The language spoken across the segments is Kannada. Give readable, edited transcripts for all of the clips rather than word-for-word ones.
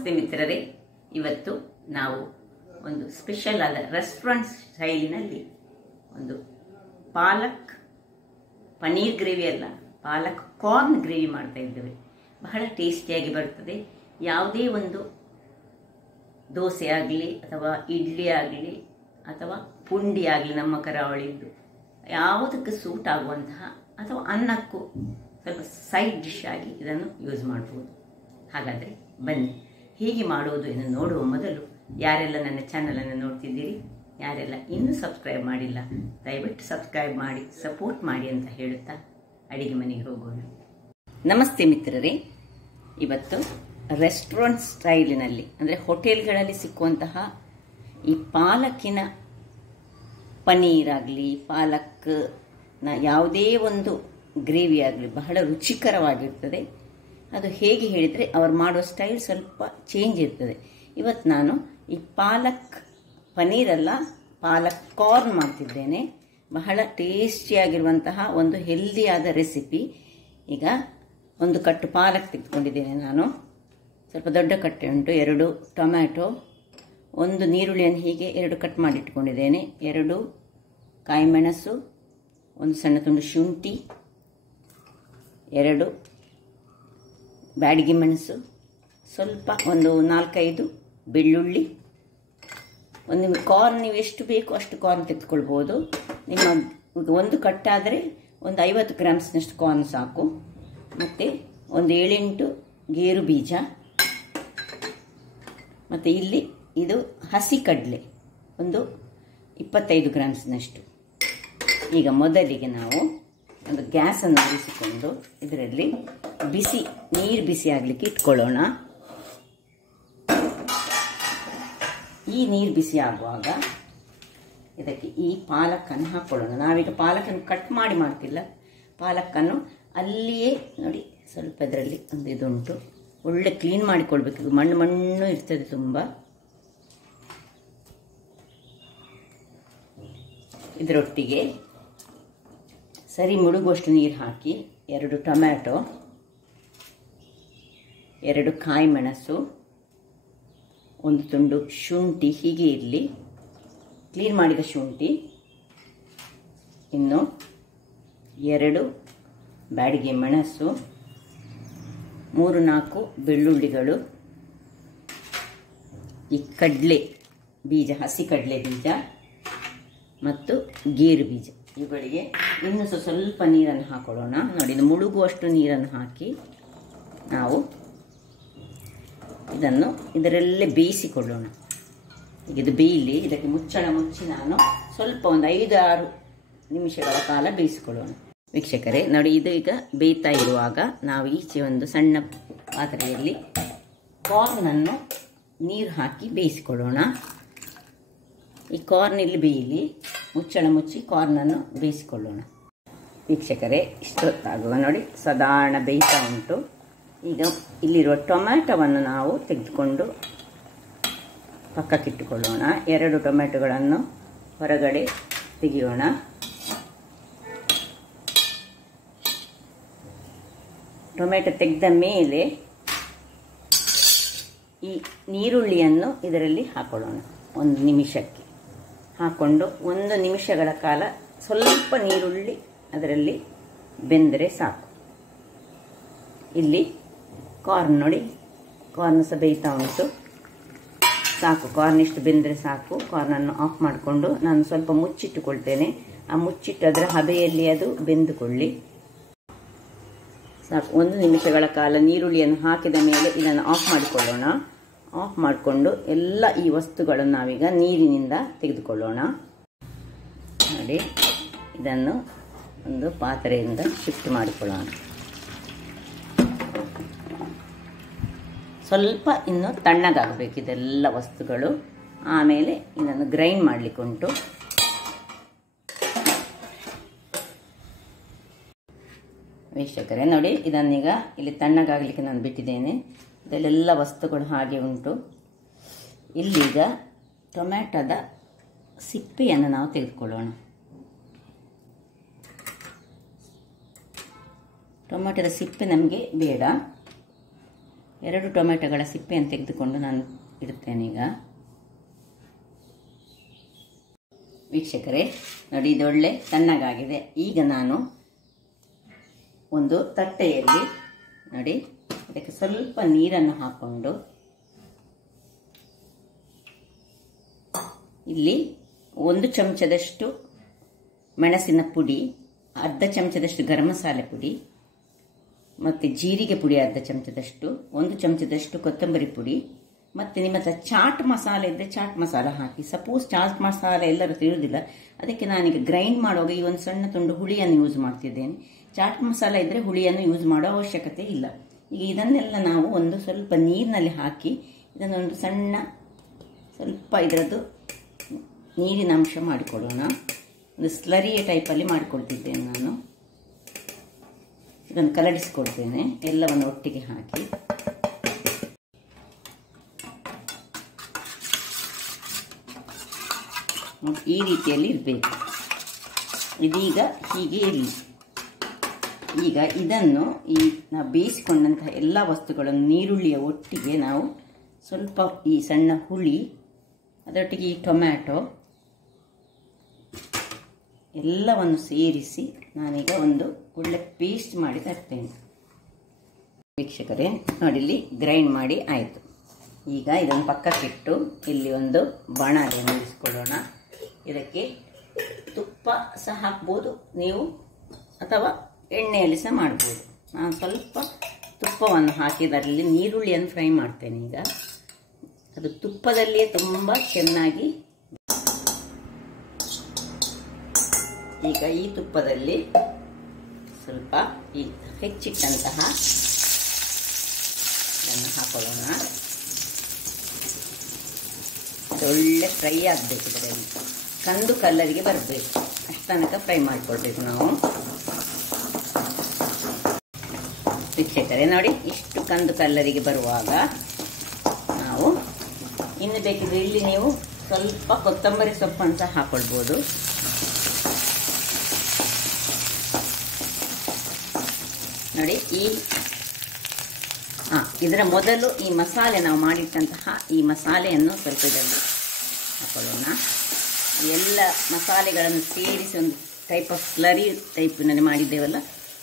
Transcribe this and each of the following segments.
ನಮಸ್ತೆ ಮಿತ್ರರೇ, ಇವತ್ತು ನಾವು ಒಂದು ಸ್ಪೆಷಲ್ ಆದ ರೆಸ್ಟೋರೆಂಟ್ ಸ್ಟೈಲಿನಲ್ಲಿ ಒಂದು ಪಾಲಕ್ ಪನ್ನೀರ್ ಗ್ರೇವಿ ಅಲ್ಲ, ಪಾಲಕ್ ಕಾರ್ನ್ ಗ್ರೇವಿ ಮಾಡ್ತಾ ಇದ್ದೇವೆ. ಬಹಳ ಟೇಸ್ಟಿಯಾಗಿ ಬರ್ತದೆ. ಯಾವುದೇ ಒಂದು ದೋಸೆ ಆಗಲಿ ಅಥವಾ ಇಡ್ಲಿ ಆಗಲಿ ಅಥವಾ ಪುಂಡಿ ಆಗಲಿ, ನಮ್ಮ ಕರಾವಳಿದ್ದು ಯಾವುದಕ್ಕೆ ಸೂಟ್ ಆಗುವಂತಹ ಅಥವಾ ಅನ್ನಕ್ಕೂ ಸ್ವಲ್ಪ ಸೈಡ್ ಡಿಶ್ ಆಗಿ ಇದನ್ನು ಯೂಸ್ ಮಾಡ್ಬೋದು. ಹಾಗಾದರೆ ಬನ್ನಿ, ಹೇಗೆ ಮಾಡುವುದು ಎಂದು ನೋಡುವ ಮೊದಲು ಯಾರೆಲ್ಲ ನನ್ನ ಚಾನಲನ್ನು ನೋಡ್ತಿದ್ದೀರಿ, ಯಾರೆಲ್ಲ ಇನ್ನೂ ಸಬ್ಸ್ಕ್ರೈಬ್ ಮಾಡಿಲ್ಲ, ದಯವಿಟ್ಟು ಸಬ್ಸ್ಕ್ರೈಬ್ ಮಾಡಿ ಸಪೋರ್ಟ್ ಮಾಡಿ ಅಂತ ಹೇಳುತ್ತಾ ಅಡಿಗೆ ಮನೆಗೆ ಹೋಗೋಣ. ನಮಸ್ತೆ ಮಿತ್ರರೇ, ಇವತ್ತು ರೆಸ್ಟೋರೆಂಟ್ ಸ್ಟೈಲಿನಲ್ಲಿ ಅಂದರೆ ಹೋಟೆಲ್ಗಳಲ್ಲಿ ಸಿಕ್ಕುವಂತಹ ಈ ಪಾಲಕ್ಕಿನ ಪನ್ನೀರ್ ಆಗಲಿ, ಪಾಲಕ್ನ ಯಾವುದೇ ಒಂದು ಗ್ರೇವಿ ಆಗಲಿ ಬಹಳ ರುಚಿಕರವಾಗಿರ್ತದೆ. ಅದು ಹೇಗೆ ಹೇಳಿದರೆ ಅವರು ಮಾಡೋ ಸ್ಟೈಲ್ ಸ್ವಲ್ಪ ಚೇಂಜ್ ಇರ್ತದೆ. ಇವತ್ತು ನಾನು ಈ ಪಾಲಕ್ ಪನ್ನೀರಲ್ಲ, ಪಾಲಕ್ ಕಾರ್ನ್ ಮಾಡ್ತಿದ್ದೇನೆ. ಬಹಳ ಟೇಸ್ಟಿಯಾಗಿರುವಂತಹ ಒಂದು ಹೆಲ್ದಿಯಾದ ರೆಸಿಪಿ. ಈಗ ಒಂದು ಕಟ್ಟು ಪಾಲಕ್ ತೆಗೆದುಕೊಂಡಿದ್ದೇನೆ ನಾನು, ಸ್ವಲ್ಪ ದೊಡ್ಡ ಕಟ್ಟೆ ಉಂಟು. 2 ಟೊಮ್ಯಾಟೊ, 1 ನೀರುಳ್ಳಿಯನ್ನು ಹೀಗೆ 2 ಕಟ್ ಮಾಡಿಟ್ಕೊಂಡಿದ್ದೇನೆ, 2 ಕಾಯಿಮೆಣಸು, 1 ಸಣ್ಣ ತುಂಡು ಶುಂಠಿ, 2 ಬ್ಯಾಡಗಿ ಮೆಣಸು, ಸ್ವಲ್ಪ ಒಂದು 4-5 ಬೆಳ್ಳುಳ್ಳಿ, ಒಂದು ಕಾರ್ನ್ ನೀವು ಎಷ್ಟು ಬೇಕು ಅಷ್ಟು ಕಾರ್ನ್ ತೆಗೆದುಕೊಳ್ಬೋದು. ನಿಮ್ಮ ಒಂದು ಕಟ್ಟಾದರೆ ಒಂದು 50 ಗ್ರಾಮ್ಸ್ನಷ್ಟು ಕಾರ್ನ್ ಸಾಕು. ಮತ್ತು ಒಂದು 7-8 ಗೇರು ಬೀಜ, ಮತ್ತು ಇಲ್ಲಿ ಇದು ಹಸಿ ಕಡಲೆ ಒಂದು 25 ಗ್ರಾಮ್ಸ್ನಷ್ಟು. ಈಗ ಮೊದಲಿಗೆ ನಾವು ಒಂದು ಗ್ಯಾಸನ್ನು ಆರಿಸಿಕೊಂಡು ಇದರಲ್ಲಿ ನೀರು ಬಿಸಿ ಆಗಲಿಕ್ಕೆ ಇಟ್ಕೊಳ್ಳೋಣ. ಈ ನೀರು ಬಿಸಿ ಆಗುವಾಗ ಇದಕ್ಕೆ ಈ ಪಾಲಕನ್ನು ಹಾಕ್ಕೊಳ್ಳೋಣ. ನಾವೀಗ ಪಾಲಕನ್ನು ಕಟ್ ಮಾಡಿ ಮಾಡ್ತಿಲ್ಲ, ಪಾಲಕನ್ನು ಅಲ್ಲಿಯೇ ನೋಡಿ ಸ್ವಲ್ಪ ಇದರಲ್ಲಿ ಒಂದು ಇದುಂಟು, ಒಳ್ಳೆ ಕ್ಲೀನ್ ಮಾಡಿಕೊಳ್ಬೇಕು. ಇದು ಮಣ್ಣು ಮಣ್ಣು ಇರ್ತದೆ ತುಂಬ. ಇದರೊಟ್ಟಿಗೆ ಸರಿ ಮುಳುಗುವಷ್ಟು ನೀರು ಹಾಕಿ 2 ಟೊಮ್ಯಾಟೊ, 2 ಕಾಯಿ ಮೆಣಸು, 1 ತುಂಡು ಶುಂಠಿ, ಹೀಗೆ ಇರಲಿ ಕ್ಲೀನ್ ಮಾಡಿದ ಶುಂಠಿ, ಇನ್ನು 2 ಬ್ಯಾಡಗಿ ಮೆಣಸು, 3-4 ಬೆಳ್ಳುಳ್ಳಿಗಳು, ಈ ಕಡಲೆ ಬೀಜ, ಹಸಿ ಕಡಲೆ ಬೀಜ ಮತ್ತು ಗೇರು ಬೀಜ. ಇವುಗಳಿಗೆ ಇನ್ನೂ ಸ್ವಲ್ಪ ನೀರನ್ನು ಹಾಕೊಳ್ಳೋಣ. ನೋಡಿ, ಇದು ಮುಳುಗುವಷ್ಟು ನೀರನ್ನು ಹಾಕಿ ನಾವು ಇದನ್ನು ಇದರಲ್ಲೇ ಬೇಯಿಸಿಕೊಳ್ಳೋಣ. ಈಗ ಇದು ಬೇಯಲಿ, ಇದಕ್ಕೆ ಮುಚ್ಚಳ ಮುಚ್ಚಿ ನಾನು ಸ್ವಲ್ಪ ಒಂದು 5-6 ನಿಮಿಷಗಳ ಕಾಲ ಬೇಯಿಸಿಕೊಳ್ಳೋಣ. ವೀಕ್ಷಕರೇ ನೋಡಿ, ಇದು ಈಗ ಬೇಯ್ತಾ ಇರುವಾಗ ನಾವು ಈಚೆ ಒಂದು ಸಣ್ಣ ಪಾತ್ರೆಯಲ್ಲಿ ಕಾರ್ನನ್ನು ನೀರು ಹಾಕಿ ಬೇಯಿಸಿಕೊಳ್ಳೋಣ. ಈ ಕಾರ್ನ್ ಇಲ್ಲಿ ಬೇಯಲಿ, ಮುಚ್ಚಳ ಮುಚ್ಚಿ ಕಾರ್ನನ್ನು ಬೇಯಿಸಿಕೊಳ್ಳೋಣ. ವೀಕ್ಷಕರೇ, ಇಷ್ಟೊತ್ತಾಗುವ ನೋಡಿ ಸಾಧಾರಣ ಬೇಯ್ತಾ ಉಂಟು. ಈಗ ಇಲ್ಲಿರುವ ಟೊಮ್ಯಾಟೊವನ್ನು ನಾವು ತೆಗೆದುಕೊಂಡು ಪಕ್ಕಕ್ಕಿಟ್ಟುಕೊಳ್ಳೋಣ. 2 ಟೊಮ್ಯಾಟೊಗಳನ್ನು ಹೊರಗಡೆ ತೆಗೆಯೋಣ. ಟೊಮೆಟೊ ತೆಗೆದ ಮೇಲೆ ಈ ನೀರುಳ್ಳಿಯನ್ನು ಇದರಲ್ಲಿ ಹಾಕೊಳ್ಳೋಣ. 1 ನಿಮಿಷಕ್ಕೆ ಹಾಕ್ಕೊಂಡು 1 ನಿಮಿಷಗಳ ಕಾಲ ಸ್ವಲ್ಪ ನೀರುಳ್ಳಿ ಅದರಲ್ಲಿ ಬೆಂದರೆ ಸಾಕು. ಇಲ್ಲಿ ಕಾರ್ನ್ ನೋಡಿ, ಕಾರ್ನ್ ಸಹ ಬೇಯ್ತಾ ಉಂಟು. ಸಾಕು, ಕಾರ್ನ್ ಇಷ್ಟು ಬೆಂದರೆ ಸಾಕು. ಕಾರ್ನನ್ನು ಆಫ್ ಮಾಡಿಕೊಂಡು ನಾನು ಸ್ವಲ್ಪ ಮುಚ್ಚಿಟ್ಟುಕೊಳ್ತೇನೆ. ಆ ಮುಚ್ಚಿಟ್ಟು ಅದರ ಹಬೆಯಲ್ಲಿ ಅದು ಬೆಂದುಕೊಳ್ಳಿ. ಸಾಕು, 1 ನಿಮಿಷಗಳ ಕಾಲ ನೀರುಳ್ಳಿಯನ್ನು ಹಾಕಿದ ಮೇಲೆ ಇದನ್ನು ಆಫ್ ಮಾಡಿಕೊಳ್ಳೋಣ. ಆಫ್ ಮಾಡಿಕೊಂಡು ಎಲ್ಲ ಈ ವಸ್ತುಗಳನ್ನು ನಾವೀಗ ನೀರಿನಿಂದ ತೆಗೆದುಕೊಳ್ಳೋಣ. ನೋಡಿ, ಇದನ್ನು ಒಂದು ಪಾತ್ರೆಯಿಂದ ಶಿಫ್ಟ್ ಮಾಡಿಕೊಳ್ಳೋಣ. ಸ್ವಲ್ಪ ಇನ್ನು ತಣ್ಣಗಾಗಬೇಕು ಇದೆಲ್ಲ ವಸ್ತುಗಳು. ಆಮೇಲೆ ಇದನ್ನು ಗ್ರೈಂಡ್ ಮಾಡಲಿಕ್ಕೆ ಉಂಟು. ವೀಕ್ಷಕರೇ ನೋಡಿ, ಇದನ್ನೀಗ ಇಲ್ಲಿ ತಣ್ಣಗಾಗಲಿಕ್ಕೆ ನಾನು ಬಿಟ್ಟಿದ್ದೇನೆ. ಇದೆಲ್ಲ ವಸ್ತುಗಳು ಹಾಗೆ ಉಂಟು. ಇಲ್ಲೀಗ ಟೊಮ್ಯಾಟೊದ ಸಿಪ್ಪೆಯನ್ನು ನಾವು ತೆಗೆದುಕೊಳ್ಳೋಣ. ಟೊಮ್ಯಾಟೊದ ಸಿಪ್ಪೆ ನಮಗೆ ಬೇಡ. 2 ಟೊಮೆಟೊಗಳ ಸಿಪ್ಪೆಯನ್ನು ತೆಗೆದುಕೊಂಡು ನಾನು ಇಡುತ್ತೇನೆ. ಈಗ ವೀಕ್ಷಕರೇ ನೋಡಿ, ಇದು ಒಳ್ಳೆ ತಣ್ಣಗಾಗಿದೆ. ಈಗ ನಾನು ಒಂದು ತಟ್ಟೆಯಲ್ಲಿ ನೋಡಿ ಅದಕ್ಕೆ ಸ್ವಲ್ಪ ನೀರನ್ನು ಹಾಕ್ಕೊಂಡು ಇಲ್ಲಿ 1 ಚಮಚದಷ್ಟು ಮೆಣಸಿನ ಪುಡಿ, ಅರ್ಧ ಚಮಚದಷ್ಟು ಗರಂ ಮಸಾಲೆ ಪುಡಿ ಮತ್ತು ಜೀರಿಗೆ ಪುಡಿ ಅರ್ಧ ಚಮಚದಷ್ಟು, 1 ಚಮಚದಷ್ಟು ಕೊತ್ತಂಬರಿ ಪುಡಿ ಮತ್ತು ನಿಮ್ಮ ಹತ್ರ ಚಾಟ್ ಮಸಾಲೆ ಇದ್ದರೆ ಚಾಟ್ ಮಸಾಲ ಹಾಕಿ. ಸಪೋಸ್ ಚಾಟ್ ಮಸಾಲೆ ಎಲ್ಲರೂ ತಿಳಿಯೋದಿಲ್ಲ, ಅದಕ್ಕೆ ನಾನೀಗ ಗ್ರೈಂಡ್ ಮಾಡುವಾಗ ಈ ಒಂದು ಸಣ್ಣ ತುಂಡು ಹುಳಿಯನ್ನು ಯೂಸ್ ಮಾಡ್ತಿದ್ದೇನೆ. ಚಾಟ್ ಮಸಾಲ ಇದ್ದರೆ ಹುಳಿಯನ್ನು ಯೂಸ್ ಮಾಡೋ ಅವಶ್ಯಕತೆ ಇಲ್ಲ. ಈಗ ಇದನ್ನೆಲ್ಲ ನಾವು ಒಂದು ಸ್ವಲ್ಪ ನೀರಿನಲ್ಲಿ ಹಾಕಿ ಇದನ್ನೊಂದು ಸಣ್ಣ ಸ್ವಲ್ಪ ಇದರದ್ದು ನೀರಿನ ಅಂಶ ಮಾಡಿಕೊಳ್ಳೋಣ. ಒಂದು ಸ್ಲರಿಯ ಟೈಪಲ್ಲಿ ಮಾಡಿಕೊಳ್ತಿದ್ದೇನೆ ನಾನು. ಇದನ್ನು ಕಲಡಿಸಿಕೊಡ್ತೇನೆ ಎಲ್ಲವನ್ನು ಒಟ್ಟಿಗೆ ಹಾಕಿ. ಈ ರೀತಿಯಲ್ಲಿ ಇರಬೇಕು. ಇದೀಗ ಹೀಗೆ ಇರಲಿ. ಈಗ ಇದನ್ನು ನಾವು ಬೇಯಿಸಿಕೊಂಡಂತಹ ಎಲ್ಲ ವಸ್ತುಗಳನ್ನು ನೀರುಳ್ಳಿಯ ಒಟ್ಟಿಗೆ ನಾವು ಸ್ವಲ್ಪ ಈ ಸಣ್ಣ ಹುಳಿ, ಅದರೊಟ್ಟಿಗೆ ಈ ಟೊಮ್ಯಾಟೊ ಎಲ್ಲವನ್ನು ಸೇರಿಸಿ ನಾನೀಗ ಒಂದು ಒಳ್ಳೆ ಪೇಸ್ಟ್ ಮಾಡಿ ತರ್ತೇನೆ. ವೀಕ್ಷಕರೇ ನೋಡಿ, ಇಲ್ಲಿ ಗ್ರೈಂಡ್ ಮಾಡಿ ಆಯಿತು. ಈಗ ಇದನ್ನು ಪಕ್ಕಕ್ಕಿಟ್ಟು ಇಲ್ಲಿ ಒಂದು ಬಾಣಲೆಯನ್ನು ಇರಿಸಿಕೊಳ್ಳೋಣ. ಇದಕ್ಕೆ ತುಪ್ಪ ಸಹ ಹಾಕ್ಬೋದು ನೀವು, ಅಥವಾ ಎಣ್ಣೆಯಲ್ಲಿ ಸಹ ಮಾಡ್ಬೋದು. ನಾನು ಸ್ವಲ್ಪ ತುಪ್ಪವನ್ನು ಹಾಕಿ ಅದರಲ್ಲಿ ನೀರುಳ್ಳಿಯನ್ನು ಫ್ರೈ ಮಾಡ್ತೇನೆ. ಈಗ ಅದು ತುಪ್ಪದಲ್ಲಿಯೇ ತುಂಬ ಚೆನ್ನಾಗಿ. ಈಗ ಈ ತುಪ್ಪದಲ್ಲಿ ಸ್ವಲ್ಪ ಈ ಹೆಚ್ಚಿಟ್ಟಂತಹ ಇದನ್ನು ಹಾಕೊಳ್ಳೋಣ. ಒಳ್ಳೆ ಫ್ರೈ ಆಗಬೇಕು. ಇದರಲ್ಲಿ ಕಂದು ಕಲ್ಲರಿಗೆ ಬರಬೇಕು, ಅಷ್ಟು ತನಕ ಫ್ರೈ ಮಾಡಿಕೊಳ್ಬೇಕು ನಾವು. ವೀಕ್ಷಕರೇ ನೋಡಿ, ಇಷ್ಟು ಕಂದು ಕಲ್ಲರಿಗೆ ಬರುವಾಗ ನಾವು ಇನ್ನು ಬೇಕಿದ್ರೆ ಇಲ್ಲಿ ನೀವು ಸ್ವಲ್ಪ ಕೊತ್ತಂಬರಿ ಸೊಪ್ಪನ್ನು ಸಹ ಹಾಕೊಳ್ಬೋದು. ನೋಡಿ, ಇದರ ಮೊದಲು ಈ ಮಸಾಲೆ ನಾವು ಮಾಡಿಟ್ಟಂತಹ ಈ ಮಸಾಲೆಯನ್ನು ಸ್ವಲ್ಪ ಇದರಲ್ಲಿ ಹಾಕೊಳ್ಳೋಣ. ಎಲ್ಲ ಮಸಾಲೆಗಳನ್ನು ಸೇರಿಸಿ ಒಂದು ಟೈಪ್ ಆಫ್ ಸ್ಲರಿ ಟೈಪಿನಲ್ಲಿ ಮಾಡಿದ್ದೇವಲ್ಲ,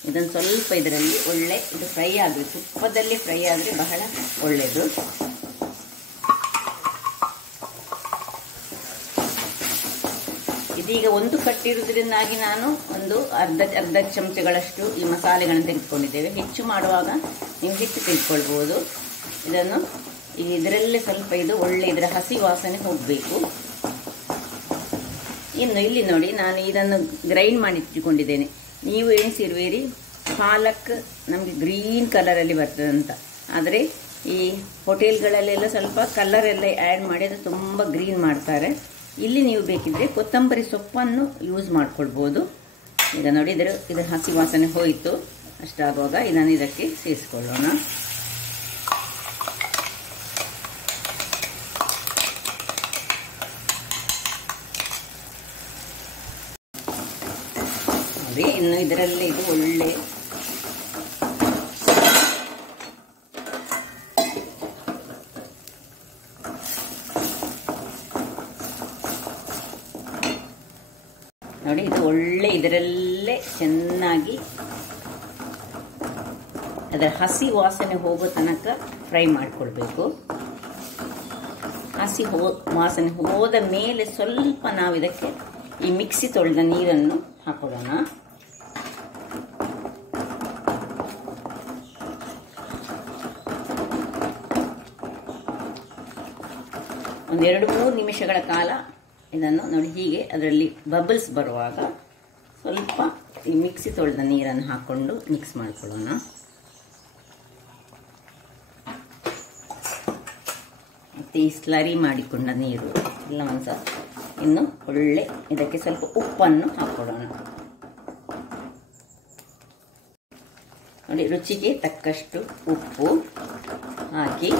ಇದನ್ನು ಸ್ವಲ್ಪ ಇದರಲ್ಲಿ ಒಳ್ಳೆ ಇದು ಫ್ರೈ ಆಗಬೇಕು. ತುಪ್ಪದಲ್ಲಿ ಫ್ರೈ ಆದರೆ ಬಹಳ ಒಳ್ಳೆಯದು. ಇದೀಗ ಒಂದು ಕಟ್ಟಿರುವುದರಿಂದಾಗಿ ನಾನು ಒಂದು ಅರ್ಧ ಚಮಚಗಳಷ್ಟು ಈ ಮಸಾಲೆಗಳನ್ನು ತೆಗೆದುಕೊಂಡಿದ್ದೇವೆ. ಹೆಚ್ಚು ಮಾಡುವಾಗ ನೀವು ಹೆಚ್ಚು ತೆಗೆದುಕೊಳ್ಬೋದು. ಇದನ್ನು ಇದರಲ್ಲೇ ಸ್ವಲ್ಪ ಇದು ಒಳ್ಳೆ ಇದರ ಹಸಿ ವಾಸನೆ ಹೋಗಬೇಕು. ಇನ್ನು ಇಲ್ಲಿ ನೋಡಿ, ನಾನು ಇದನ್ನು ಗ್ರೈಂಡ್ ಮಾಡಿ ಇಟ್ಟುಕೊಂಡಿದ್ದೇನೆ. ನೀವು ಎಣಿಸಿರುವಿರಿ ಪಾಲಕ್ ನಮಗೆ ಗ್ರೀನ್ ಕಲರಲ್ಲಿ ಬರ್ತದೆ ಅಂತ. ಆದರೆ ಈ ಹೋಟೆಲ್ಗಳಲ್ಲೆಲ್ಲ ಸ್ವಲ್ಪ ಕಲರ್ ಎಲ್ಲ ಆ್ಯಡ್ ಮಾಡಿ ಅದು ತುಂಬ ಗ್ರೀನ್ ಮಾಡ್ತಾರೆ. ಇಲ್ಲಿ ನೀವು ಬೇಕಿದ್ರೆ ಕೊತ್ತಂಬರಿ ಸೊಪ್ಪನ್ನು ಯೂಸ್ ಮಾಡ್ಕೊಳ್ಬೋದು. ಈಗ ನೋಡಿ, ಇದರ ಹಸಿ ವಾಸನೆ ಹೋಯಿತು. ಅಷ್ಟಾಗುವಾಗ ಇದನ್ನು ಇದಕ್ಕೆ ಸೇರಿಸ್ಕೊಳ್ಳೋಣ. ನೋಡಿ, ಇನ್ನು ಇದರಲ್ಲಿ ಇದು ಒಳ್ಳೆ ನೋಡಿ, ಇದು ಒಳ್ಳೆ ಇದರಲ್ಲೇ ಚೆನ್ನಾಗಿ ಅದರ ಹಸಿ ವಾಸನೆ ಹೋಗೋ ತನಕ ಫ್ರೈ ಮಾಡಿಕೊಳ್ಬೇಕು. ಹಸಿ ವಾಸನೆ ಹೋದ ಮೇಲೆ ಸ್ವಲ್ಪ ನಾವು ಇದಕ್ಕೆ ಈ ಮಿಕ್ಸಿ ತೊಳೆದ ನೀರನ್ನು ಹಾಕೊಳ್ಳೋಣ. ಒಂದು 2-3 ನಿಮಿಷಗಳ ಕಾಲ ಇದನ್ನು ನೋಡಿ, ಹೀಗೆ ಅದರಲ್ಲಿ ಬಬಲ್ಸ್ ಬರುವಾಗ ಸ್ವಲ್ಪ ಈ ಮಿಕ್ಸಿ ತೊಳೆದ ನೀರನ್ನು ಹಾಕ್ಕೊಂಡು ಮಿಕ್ಸ್ ಮಾಡಿಕೊಳ್ಳೋಣ. ಮತ್ತು ಈ ಸ್ಲರಿ ಮಾಡಿಕೊಂಡ ನೀರು ಎಲ್ಲವನ್ನು ಸಹ ಇನ್ನು ಒಳ್ಳೆ ಇದಕ್ಕೆ ಸ್ವಲ್ಪ ಉಪ್ಪನ್ನು ಹಾಕೊಳ್ಳೋಣ. ನೋಡಿ, ರುಚಿಗೆ ತಕ್ಕಷ್ಟು ಉಪ್ಪು ಹಾಕಿ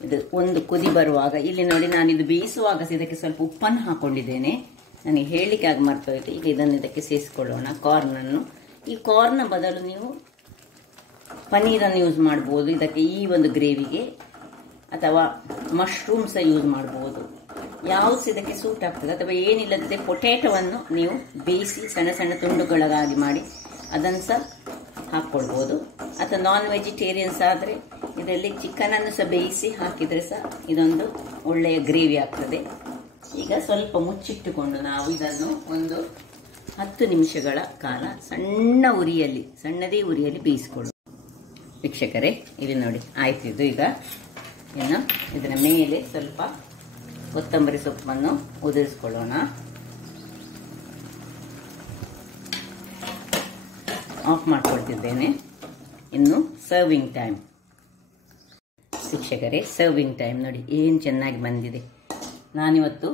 ಇದು ಒಂದು ಕುದಿ ಬರುವಾಗ ಇಲ್ಲಿ ನೋಡಿ, ನಾನು ಇದು ಬೇಯಿಸುವಾಗ ಇದಕ್ಕೆ ಸ್ವಲ್ಪ ಉಪ್ಪನ್ನು ಹಾಕೊಂಡಿದ್ದೇನೆ. ನನಗೆ ಹೇಳಲಿಕ್ಕೆ ಆಗ ಮರ್ತೋಯ್ತು. ಈಗ ಇದನ್ನು ಇದಕ್ಕೆ ಸೇರಿಸಿಕೊಳ್ಳೋಣ. ಕಾರ್ನನ್ನು ಈ ಕಾರ್ನ ಬದಲು ನೀವು ಪನ್ನೀರನ್ನು ಯೂಸ್ ಮಾಡ್ಬೋದು ಇದಕ್ಕೆ, ಈ ಒಂದು ಗ್ರೇವಿಗೆ. ಅಥವಾ ಮಶ್ರೂಮ್ ಸಹ ಯೂಸ್ ಮಾಡ್ಬೋದು. ಯಾವುದು ಇದಕ್ಕೆ ಸೂಟ್ ಆಗ್ತದೆ. ಅಥವಾ ಏನಿಲ್ಲದೆ ಪೊಟ್ಯಾಟೊವನ್ನು ನೀವು ಬೇಯಿಸಿ ಸಣ್ಣ ಸಣ್ಣ ತುಂಡುಗಳಾಗಿ ಮಾಡಿ ಅದನ್ನು ಸಹ ಹಾಕ್ಕೊಳ್ಬೋದು. ಅಥವಾ ನಾನ್ ವೆಜಿಟೇರಿಯನ್ಸ್ ಆದರೆ ಇದರಲ್ಲಿ ಚಿಕನನ್ನು ಸಹ ಬೇಯಿಸಿ ಹಾಕಿದರೆ ಸಹ ಇದೊಂದು ಒಳ್ಳೆಯ ಗ್ರೇವಿ ಆಗ್ತದೆ. ಈಗ ಸ್ವಲ್ಪ ಮುಚ್ಚಿಟ್ಟುಕೊಂಡು ನಾವು ಇದನ್ನು ಒಂದು 10 ನಿಮಿಷಗಳ ಕಾಲ ಸಣ್ಣದೇ ಉರಿಯಲ್ಲಿ ಬೇಯಿಸಿಕೊಳ್ಳೋದು. ವೀಕ್ಷಕರೇ, ಇಲ್ಲಿ ನೋಡಿ ಆಯ್ತು. ಇದು ಈಗ ಇನ್ನು ಇದರ ಮೇಲೆ ಸ್ವಲ್ಪ ಕೊತ್ತಂಬರಿ ಸೊಪ್ಪನ್ನು ಉದುರಿಸ್ಕೊಳ್ಳೋಣ. ಆಫ್ ಮಾಡ್ಕೊಳ್ತಿದ್ದೇನೆ. ಇನ್ನು ಸರ್ವಿಂಗ್ ಟೈಮ್. ವೀಕ್ಷಕರೇ, ಸರ್ವಿಂಗ್ ಟೈಮ್ ನೋಡಿ ಏನು ಚೆನ್ನಾಗಿ ಬಂದಿದೆ. ನಾನಿವತ್ತು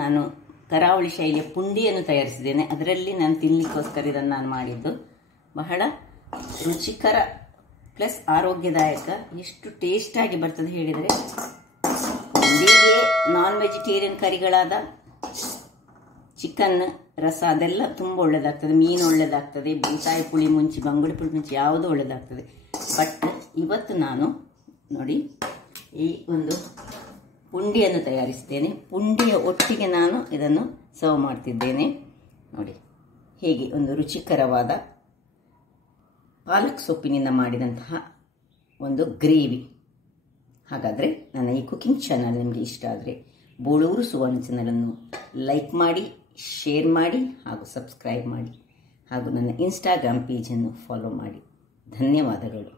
ನಾನು ಕರಾವಳಿ ಶೈಲಿಯ ಪುಂಡಿಯನ್ನು ತಯಾರಿಸಿದ್ದೇನೆ. ಅದರಲ್ಲಿ ನಾನು ತಿನ್ನಲಿಕ್ಕೋಸ್ಕರ ಇದನ್ನು ನಾನು ಮಾಡಿದ್ದು. ಬಹಳ ರುಚಿಕರ ಪ್ಲಸ್ ಆರೋಗ್ಯದಾಯಕ. ಎಷ್ಟು ಟೇಸ್ಟಾಗಿ ಬರ್ತದೆ ಹೇಳಿದರೆ, ಪುಂಡಿಗೆ ನಾನ್ ವೆಜಿಟೇರಿಯನ್ ಕರಿಗಳಾದ ಚಿಕನ್ ರಸ ಅದೆಲ್ಲ ತುಂಬ ಒಳ್ಳೆಯದಾಗ್ತದೆ, ಮೀನು ಒಳ್ಳೆಯದಾಗ್ತದೆ, ಬೂತಾಯಿ ಪುಳಿ ಮುಂಚಿ, ಬಂಗುಳಿ ಪುಳಿ ಮುಂಚಿ ಯಾವುದು ಒಳ್ಳೆಯದಾಗ್ತದೆ. ಬಟ್ ಇವತ್ತು ನಾನು ನೋಡಿ ಈ ಒಂದು ಪುಂಡಿಯನ್ನು ತಯಾರಿಸಿದ್ದೇನೆ. ಪುಂಡಿಯ ಒಟ್ಟಿಗೆ ನಾನು ಇದನ್ನು ಸರ್ವ್ ಮಾಡ್ತಿದ್ದೇನೆ. ನೋಡಿ ಹೇಗೆ ಒಂದು ರುಚಿಕರವಾದ ಪಾಲಕ್ ಸೊಪ್ಪಿನಿಂದ ಮಾಡಿದಂತಹ ಒಂದು ಗ್ರೇವಿ. ಹಾಗಾದರೆ ನನ್ನ ಈ ಕುಕಿಂಗ್ ಚಾನಲ್ ನಿಮಗೆ ಇಷ್ಟ ಆದರೆ ಬೋಳೂರು ಸುವರ್ಣ ಚಾನಲನ್ನು ಲೈಕ್ ಮಾಡಿ, ಶೇರ್ ಮಾಡಿ ಹಾಗೂ ಸಬ್ಸ್ಕ್ರೈಬ್ ಮಾಡಿ. ಹಾಗೂ ನನ್ನ ಇನ್ಸ್ಟಾಗ್ರಾಮ್ ಪೇಜನ್ನು ಫಾಲೋ ಮಾಡಿ. ಧನ್ಯವಾದಗಳು.